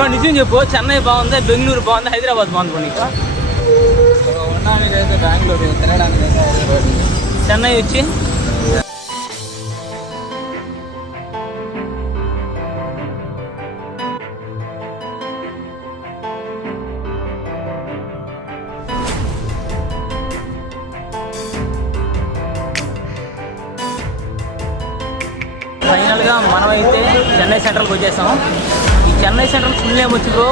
Bro నిజం చెప్పు, చెన్నై బాగుందా, బెంగళూరు బాగుందా, హైదరాబాద్ బాగుంది నీకు? ఉండడానికి అయితే బెంగళూరు, తినడానికి అయితే హైదరాబాద్. చెన్నై వచ్చి ఫైనల్గా మనమైతే చెన్నై సెంట్రల్కి వచ్చేసాం. ఈ చెన్నై సెంట్రల్ ఫుల్ నేమ్ వచ్చి బ్రో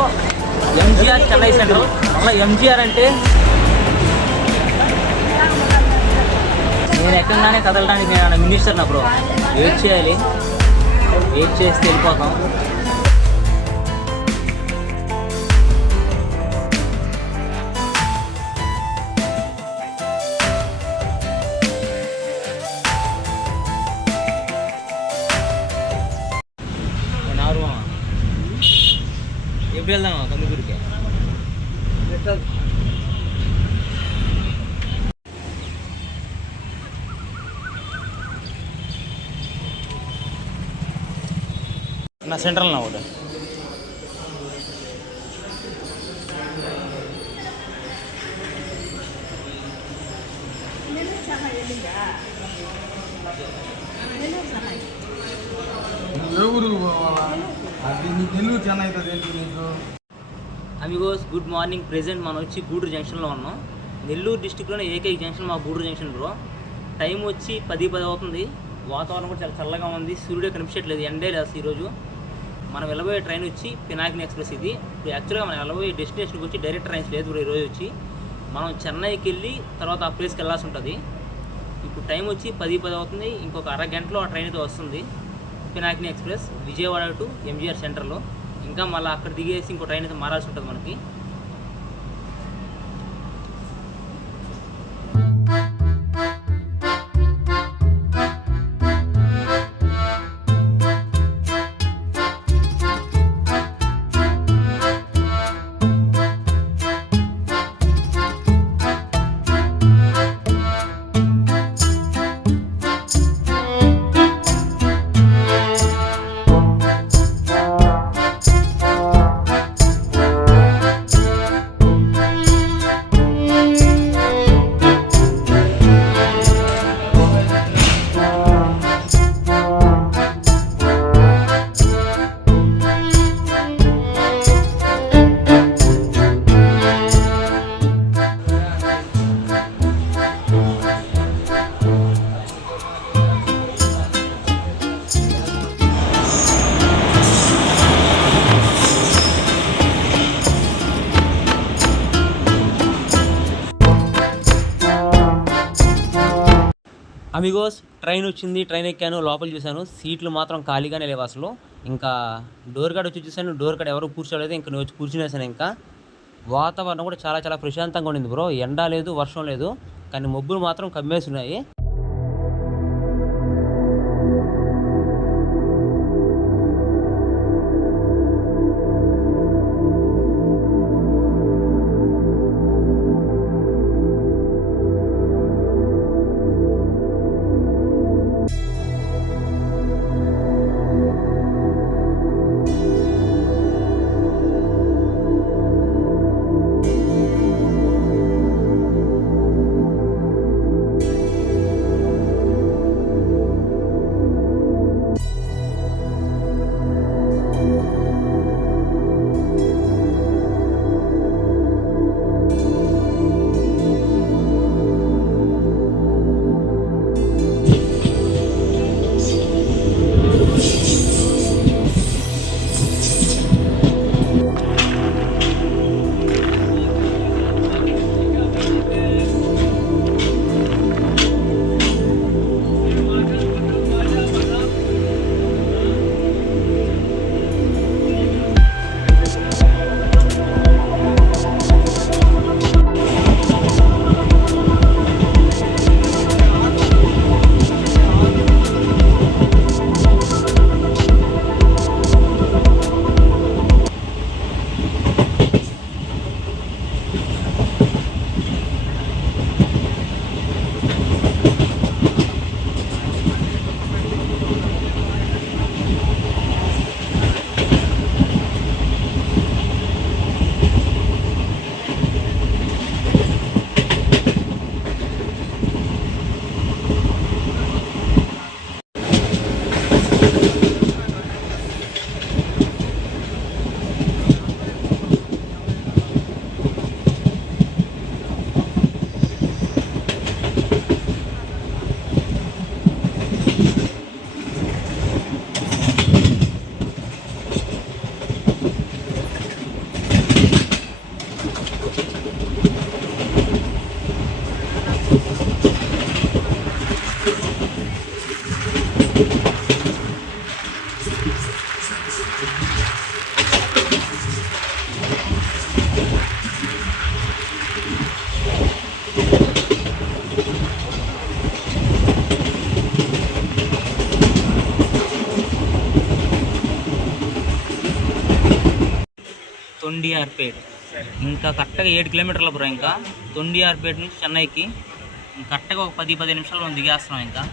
ఎంజీఆర్ చెన్నై సెంట్రల్. మళ్ళీ ఎంజీఆర్ అంటే నేను ఎక్కడనే కదలడానికి నేను మినిస్టర్ నా బ్రో. వెయిట్ చేయాలి, వెయిట్ చేస్తే వెళ్ళిపోతాం. ఎప్పుడు వెళ్దామా కందుకూరికి? నా సెంట్రల్ నా ఒకటి నెల్లూరు చెన్నై అవుతుంది నీకు. Amigos good morning. ప్రెజెంట్ మనం వచ్చి గూడూరు జంక్షన్లో ఉన్నాం. నెల్లూరు డిస్టిక్లోనే ఏకైక జంక్షన్ మా గూడూరు జంక్షన్ బ్రో. టైం వచ్చి 10 అవుతుంది. వాతావరణం కూడా చాలా చల్లగా ఉంది. సూర్యుడే కనిపించట్లేదు, ఎండే లేదు ఈరోజు. మనం వెళ్ళబోయే ట్రైన్ వచ్చి పినాకిని ఎక్స్ప్రెస్. ఇది ఇప్పుడు యాక్చువల్గా మనం వెళ్ళబోయే డెస్టినేషన్కి వచ్చి డైరెక్ట్ ట్రైన్స్ లేదు బ్రో. ఈరోజు వచ్చి మనం చెన్నైకి వెళ్ళి తర్వాత ఆ ప్లేస్కి వెళ్ళాల్సి ఉంటుంది. ఇప్పుడు టైం వచ్చి 10 అవుతుంది. ఇంకొక అరగంటలో ఆ ట్రైన్ అయితే వస్తుంది. పినాకిని ఎక్స్ప్రెస్ విజయవాడ టు ఎంజీఆర్ సెంటర్లో. ఇంకా మళ్ళీ అక్కడ దిగేసి ఇంకో ట్రైన్ అయితే మారాల్సి ఉంటుంది మనకి. అమిగోస్ ట్రైన్ వచ్చింది, ట్రైన్ ఎక్కాను, లోపల చూశాను, సీట్లు మాత్రం ఖాళీగానే లేవు అసలు. ఇంకా డోర్ కాడ వచ్చి చూశాను, డోర్ కాడ ఎవరు కూర్చోలేదు. ఇంకా నేను వచ్చి కూర్చునేసాను. ఇంకా వాతావరణం కూడా చాలా చాలా ప్రశాంతంగా ఉండింది బ్రో. ఎండ లేదు, వర్షం లేదు, కానీ మబ్బులు మాత్రం కమ్మేస్తున్నాయి. తొండియార్పేట్. ఇంకా కరెక్ట్గా 7 కిలోమీటర్ల బ్రో. ఇంకా తొండియార్పేట్ నుంచి చెన్నైకి కరెక్ట్గా ఒక 10-15 నిమిషాలు మనం దిగేస్తున్నాం. ఇంకా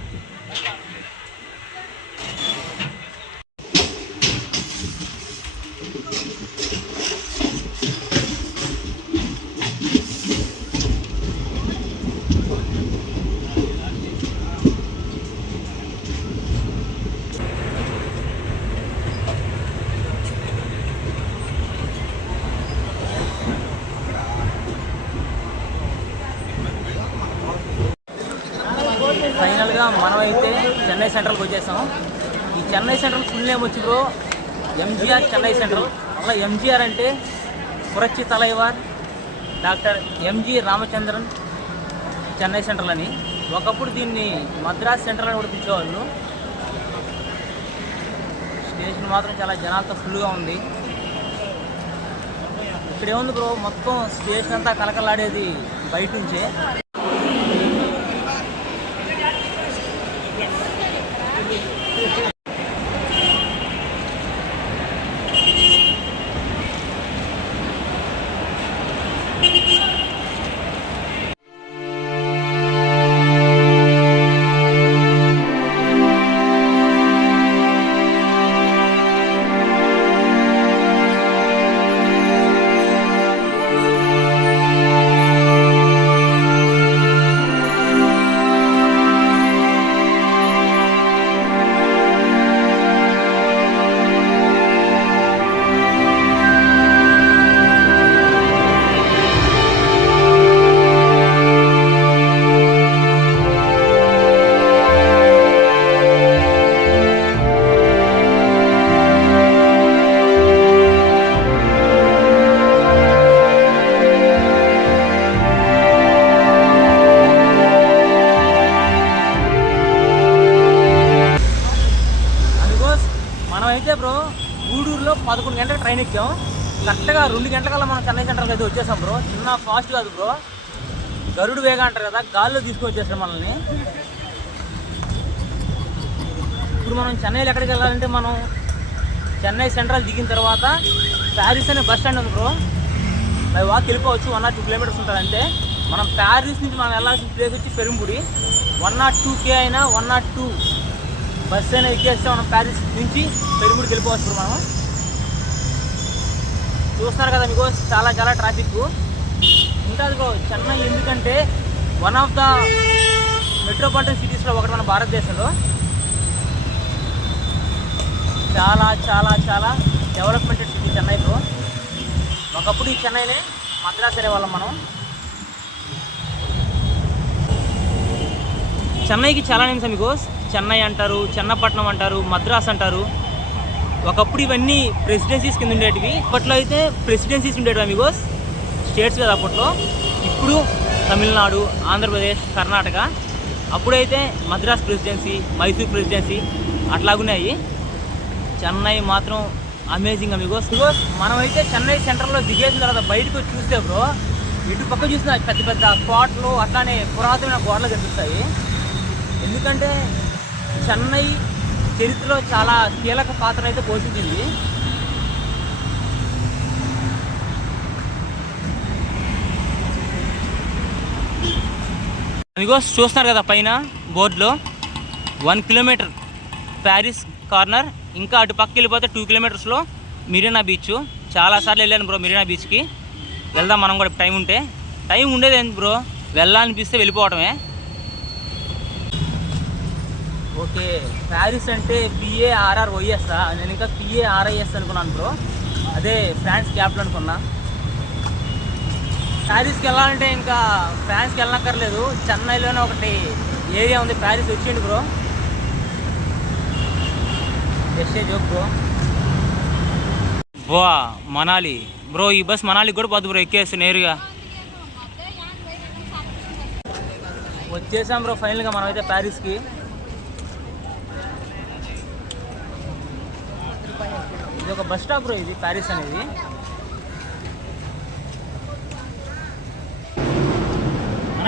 ఫైనల్గా మనమైతే చెన్నై సెంట్రల్కి వచ్చేసాం. ఈ చెన్నై సెంట్రల్ ఫుల్ నేమ్ వచ్చి బ్రో ఎంజీఆర్ చెన్నై సెంట్రల్. అలా ఎంజీఆర్ అంటే పురచ్చి తలైవార్ డాక్టర్ ఎంజి రామచంద్రన్ చెన్నై సెంట్రల్ అని. ఒకప్పుడు దీన్ని మద్రాస్ సెంట్రల్ అని కూడా పిలిచేవాళ్ళు. స్టేషన్ మాత్రం చాలా జనాలతో ఫుల్గా ఉంది. ఇక్కడ ఏముంది బ్రో, మొత్తం స్టేషన్ అంతా కలకలాడేది బయట నుంచే. మనమైతే బ్రో గూడూరులో 11 గంటలకు ట్రైన్ ఎక్కాం. కరెక్ట్గా 2 గంటలకల్లా మనం చెన్నై సెంట్రల్కి అయితే వచ్చేసాం బ్రో. చిన్న ఫాస్ట్ కాదు బ్రో, గరుడు వేగ అంటారు కదా, గాల్లో తీసుకొని వచ్చేసాం మనల్ని. ఇప్పుడు మనం చెన్నైలో ఎక్కడికి వెళ్ళాలంటే మనం చెన్నై సెంట్రల్ దిగిన తర్వాత ప్యారిస్ అనే బస్ స్టాండ్ ఉంది బ్రో. అవి వాక్ వెళ్ళిపోవచ్చు. 1 or 2 కిలోమీటర్స్ ఉంటుంది అంతే. మనం ప్యారిస్ నుంచి మనం వెళ్ళాల్సిన ప్లేస్ వచ్చి పెరుంబుడి. 102K అయినా 102 బస్ అయినా ఎక్కేస్తే మనం ప్యారిస్ నుంచి పెరుంబుడికి వెళ్ళిపోవచ్చు బ్రో. మనం చూస్తున్నారు కదా మీకు చాలా చాలా ట్రాఫిక్ ఉంటుంది బ్రో చెన్నై. ఎందుకంటే వన్ ఆఫ్ ద మెట్రోపాలిటన్ సిటీస్లో ఒకటి మన భారతదేశంలో. చాలా చాలా చాలా డెవలప్మెంటెడ్ సిటీ చెన్నై బ్రో. ఒకప్పుడు ఈ చెన్నైనే మద్రాస్ అనేవాళ్ళం మనం. చెన్నైకి చాలా నేమ్స్ అమిగోస్. చెన్నై అంటారు, చెన్నపట్నం అంటారు, మద్రాస్ అంటారు. ఒకప్పుడు ఇవన్నీ ప్రెసిడెన్సీస్ కింద ఉండేటివి. అప్పట్లో అయితే ప్రెసిడెన్సీస్ ఉండేటివి అమిగోస్, స్టేట్స్ కదా అప్పట్లో. ఇప్పుడు తమిళనాడు, ఆంధ్రప్రదేశ్, కర్ణాటక. అప్పుడైతే మద్రాస్ ప్రెసిడెన్సీ, మైసూర్ ప్రెసిడెన్సీ అట్లాగున్నాయి. చెన్నై మాత్రం అమేజింగ్ అమిగోస్. మనమైతే చెన్నై సెంట్రల్లో దిగేసిన తర్వాత బయటకు వచ్చి చూస్తే బ్రో, ఇటు పక్క చూసిన పెద్ద పెద్ద కోటలు అట్లానే పురాతనమైన గోడలు కనిపిస్తాయి. ఎందుకంటే చెన్నై చరిత్రలో చాలా కీలక పాత్ర అయితే పోషించింది. అమిగోస్ చూస్తున్నారు కదా పైన బోర్డులో 1 కిలోమీటర్ ప్యారిస్ కార్నర్. ఇంకా అటు పక్క వెళ్ళిపోతే 2 కిలోమీటర్స్లో మెరీనా బీచ్. చాలాసార్లు వెళ్ళాను బ్రో మెరీనా బీచ్కి. వెళ్దాం మనం కూడా టైం ఉంటే. టైం ఉండేది ఏంటి బ్రో, వెళ్ళాలనిపిస్తే వెళ్ళిపోవడమే. ఓకే, ప్యారిస్ అంటే PARROS. నేను ఇంకా PARIS అనుకున్నాను బ్రో. అదే ఫ్రాన్స్ క్యాపిటల్ అనుకున్నా. ప్యారిస్కి వెళ్ళాలంటే ఇంకా ఫ్రాన్స్కి వెళ్ళనక్కర్లేదు, చెన్నైలోనే ఒకటి ఏరియా ఉంది ప్యారిస్. వచ్చేయండి బ్రో, బెస్ట్ జోక్ బ్రో. బా మనాలి బ్రో. ఈ బస్ మనాలికి కూడా పోదు బ్రో, ఎక్కేసి నేరుగా వచ్చేసాం బ్రో ఫైనల్గా మనమైతే ప్యారిస్కి. ఇది ఒక బస్ స్టాప్ బ్రో, ఇది ప్యారిస్ అనేది.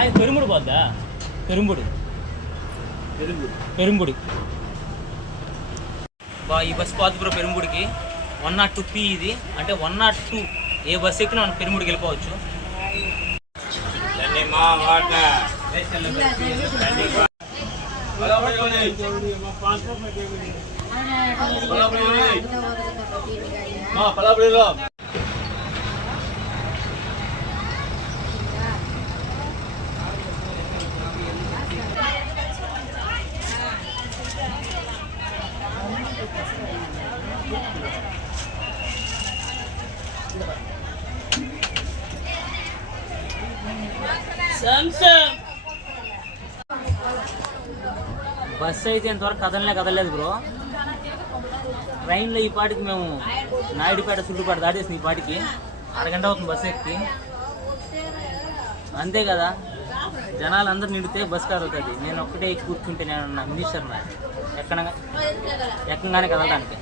ఇది పెరుంబుడి పోద్దా? పెరుంబుడి బా ఈ బస్ పోద్దు బ్రో పెరుంబుడికి. 102P ఇది, అంటే 102 ఏ బస్సు ఎక్కినా మనం పెరుముడికి వెళ్ళిపోవచ్చు. బస్సు అయితే ఇంతవరకు కదలలేదు బ్రో. ట్రైన్లో ఈ పాటికి మేము నాయుడుపేట సుళ్ళుపేట దాటేసిన ఈ పాటికి అరగంట అవుతుంది బస్సు ఎక్కి. అంతే కదా, జనాలు అందరు నిండితే బస్సు కదులుతుంది. నేను ఒక్కటే ఎక్కి కూర్చుంటే నేను నా మినిస్టర్ నా ఎక్కగానే కదలడానికి.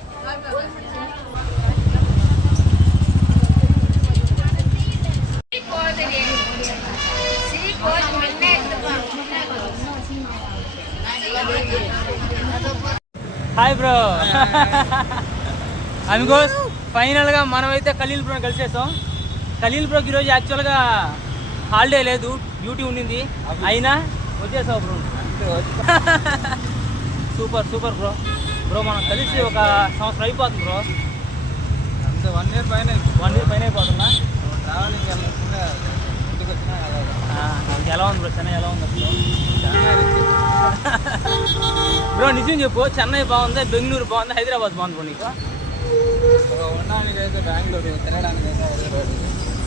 Hi bro. అమిగోస్ ఫైనల్గా మనమైతే ఖలీల్ బ్రోని కలిసేసాం. ఖలీల్ బ్రోకి ఈరోజు యాక్చువల్గా హాలిడే లేదు, డ్యూటీ ఉండింది, అయినా వచ్చేసావు bro. Super super bro. Bro మనం కలిసి ఒక సంవత్సరం అయిపోతుంది బ్రో. అంతే 1 year పైన 1 year పైన అయిపోతుందా? ట్రావెలింగ్ వెళ్ళకుండా ఇంటికి వచ్చినా నాకు ఎలా ఉంది బ్రో, చెన్నై ఎలా ఉంది అసలు? చాలా బ్రో నిజం చెప్పు, చెన్నై బాగుందా, బెంగళూరు బాగుందా, హైదరాబాద్ బాగుంది బ్రో నీకు? ఉండడానికి అయితే బెంగళూరు, తినడానికి అయితే హైదరాబాద్,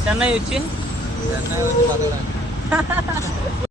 చెన్నై వచ్చి చెన్నై వచ్చి చదవడానికి.